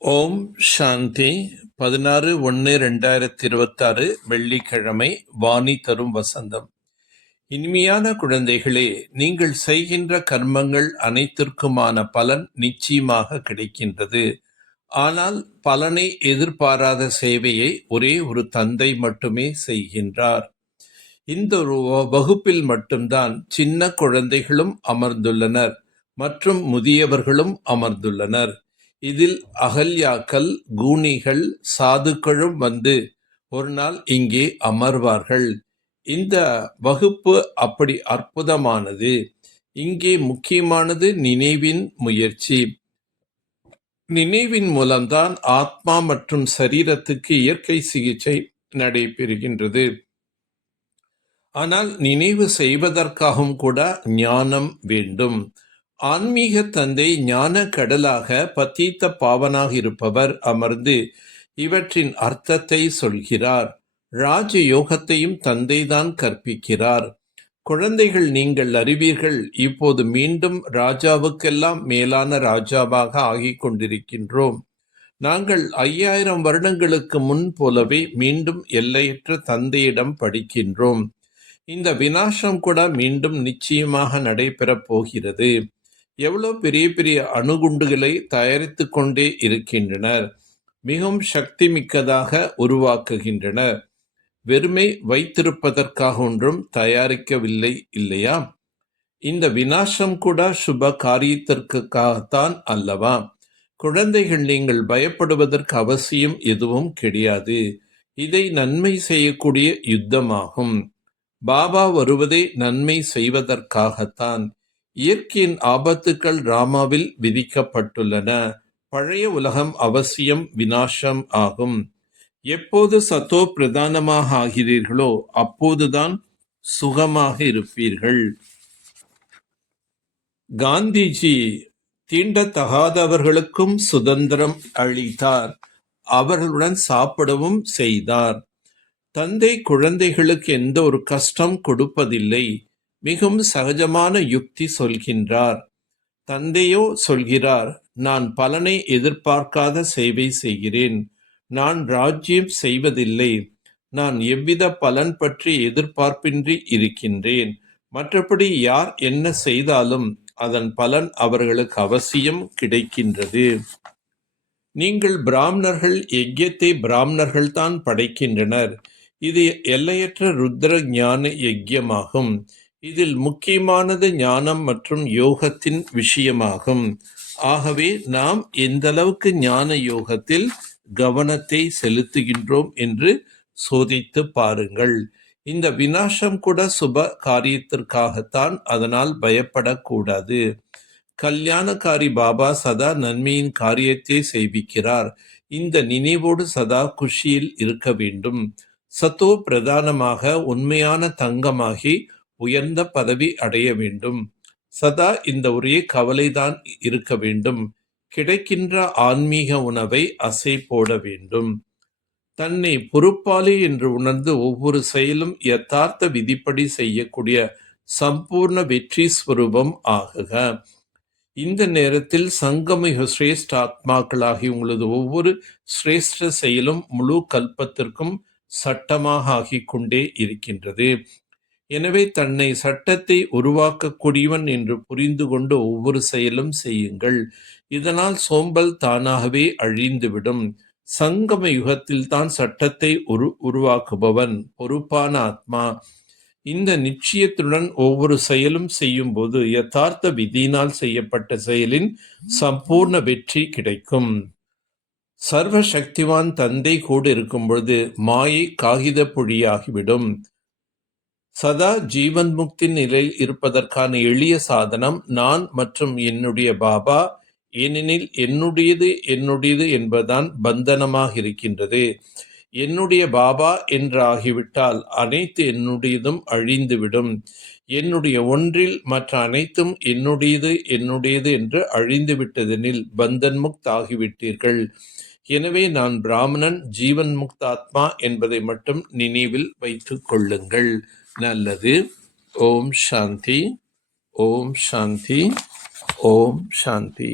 ஓம் சாந்தி 16/1/2026 வெள்ளிக்கிழமை. வாணி தரும் வசந்தம். இனிமையான குழந்தைகளே, நீங்கள் செய்கின்ற கர்மங்கள் அனைத்திற்குமான பலன் நிச்சயமாக கிடைக்கின்றது. ஆனால் பலனை எதிர்பாராத சேவையை ஒரே ஒரு தந்தை மட்டுமே செய்கின்றார். இந்த ஒரு வகுப்பில் மட்டும்தான் சின்ன குழந்தைகளும் அமர்ந்துள்ளனர் மற்றும் முதியவர்களும் அமர்ந்துள்ளனர். இதில் அகல்யாக்கள், கூனிகள், சாதுக்களும் வந்து ஒரு நாள் இங்கே அமர்வார்கள். இந்த வகுப்பு அப்படி அற்புதமானது. இங்கே முக்கியமானது நினைவின் முயற்சி. நினைவின் மூலம்தான் ஆத்மா மற்றும் சரீரத்துக்கு இயற்கை சிகிச்சை நடைபெறுகின்றது. ஆனால் நினைவு செய்வதற்காகவும் கூட ஞானம் வேண்டும். ஆன்மீக தந்தை ஞான கடலாக பத்தீத்த பாவனாக இருப்பவர் அமர்ந்து இவற்றின் அர்த்தத்தை சொல்கிறார். ராஜ யோகத்தையும் தந்தைதான் கற்பிக்கிறார். குழந்தைகள், நீங்கள் அறிவீர்கள், இப்போது மீண்டும் ராஜாவுக்கெல்லாம் மேலான ராஜாவாக ஆகிக் கொண்டிருக்கின்றோம். நாங்கள் 5000 வருடங்களுக்கு முன் போலவே மீண்டும் எல்லையற்ற தந்தையிடம் படிக்கின்றோம். இந்த விநாசம் கூட மீண்டும் நிச்சயமாக நடைபெறப் போகிறது. எவ்வளவு பெரிய பெரிய அணுகுண்டுகளை தயாரித்து கொண்டே இருக்கின்றனர். மிகவும் சக்தி மிக்கதாக உருவாக்குகின்றனர். வெறுமை வைத்திருப்பதற்காக ஒன்றும் தயாரிக்கவில்லை, இல்லையா? இந்த விநாசம் கூட சுப காரியத்திற்காகத்தான் அல்லவா? குழந்தைகள், நீங்கள் பயப்படுவதற்கு அவசியம் எதுவும் கிடையாது. இதை நன்மை செய்யக்கூடிய யுத்தமாகும். பாபா வருவதே நன்மை செய்வதற்காகத்தான். இயற்கையின் ஆபத்துக்கள் ராமாவில் விதிக்கப்பட்டுள்ளன. பழைய உலகம் அவசியம் விநாசம் ஆகும். எப்போது சத்தோ பிரதானமாக ஆகிறீர்களோ அப்போதுதான் சுகமாக இருப்பீர்கள். காந்திஜி தீண்டத்தகாதவர்களுக்கும் சுதந்திரம் அளித்தார். அவர்களுடன் சாப்பிடவும் செய்தார். தந்தை குழந்தைகளுக்கு எந்த ஒரு கஷ்டம் கொடுப்பதில்லை. மிகவும் சகஜமான யுக்தி சொல்கின்றார். தந்தையோ சொல்கிறார், நான் பலனை எதிர்பார்க்காத சேவை செய்கிறேன். நான் ராஜ்யம் செய்வதில்லை. நான் எவ்வித பலன் பற்றி எதிர்பார்ப்பின்றி இருக்கின்றேன். மற்றபடி யார் என்ன செய்தாலும் அதன் பலன் அவர்களுக்கு அவசியம் கிடைக்கின்றது. நீங்கள் பிராமணர்கள் யஜ்யத்தை பிராமணர்கள் தான் படைக்கின்றனர். இது எல்லையற்ற ருத்ர ஞான யஜ்யமாகும். இதில் முக்கியமானது ஞானம் மற்றும் யோகத்தின் விஷயமாகும். ஆகவே நாம் எந்த அளவுக்கு ஞான யோகத்தில் கவனத்தை செலுத்துகின்றோம் என்று சோதித்து பாருங்கள். இந்த விநாசம் கூட சுப காரியத்திற்காகத்தான், அதனால் பயப்படக்கூடாது. கல்யாணக்காரி பாபா சதா நன்மையின் காரியத்தை செய்விக்கிறார். இந்த நினைவோடு சதா குஷியில் இருக்க வேண்டும். சத்தோ பிரதானமாக உண்மையான தங்கமாகி உயர்ந்த பதவி அடைய வேண்டும். சதா இந்த ஒரே கவலைதான் இருக்க வேண்டும். கிடைக்கின்ற ஆன்மீக உணவை அசை போட வேண்டும். தன்னை பொறுப்பாளி என்று உணர்ந்து ஒவ்வொரு செயலும் யதார்த்த விதிப்படி செய்யக்கூடிய சம்பூர்ண வெற்றி ஸ்வரூபம் ஆகுக. இந்த நேரத்தில் சங்கமிக சிரேஷ்ட ஆத்மாக்களாகி உங்களது ஒவ்வொரு சிரேஷ்ட செயலும் முழு கல்பத்திற்கும் சட்டமாக ஆகிக் கொண்டே இருக்கின்றது. எனவே தன்னை சட்டத்தை உருவாக்கக்கூடியவன் என்று புரிந்து கொண்டு ஒவ்வொரு செயலும் செய்யுங்கள். இதனால் சோம்பல் தானாகவே அழிந்துவிடும். சங்கம யுகத்தில் தான் சட்டத்தை உருவாக்குபவன் பொறுப்பான ஆத்மா. இந்த நிச்சயத்துடன் ஒவ்வொரு செயலும் செய்யும் போது யதார்த்த விதியினால் செய்யப்பட்ட செயலின் சம்பூர்ண வெற்றி கிடைக்கும். சர்வ சக்திவான் தந்தை கூட இருக்கும் பொழுது மாயை காகித பொழியாகிவிடும். சதா ஜீவன் முக்தி நிலையில் இருப்பதற்கான எளிய சாதனம் நான் மற்றும் என்னுடைய பாபா. ஏனெனில் என்னுடையது என்பதுதான் பந்தனமாக இருக்கின்றது. என்னுடைய பாபா என்று ஆகிவிட்டால் அனைத்து என்னுடையதும் அழிந்துவிடும். என்னுடைய ஒன்றில் மற்ற அனைத்தும் என்னுடையது என்று அழிந்துவிட்டதெனில் பந்தன் முக்த் ஆகிவிட்டீர்கள். எனவே நான் பிராமணன், ஜீவன் முக்தாத்மா என்பதை மட்டும் நினைவில் வைத்துக் கொள்ளுங்கள். நல்லது. ஓம் சாந்தி. ஓம் சாந்தி. ஓம் சாந்தி.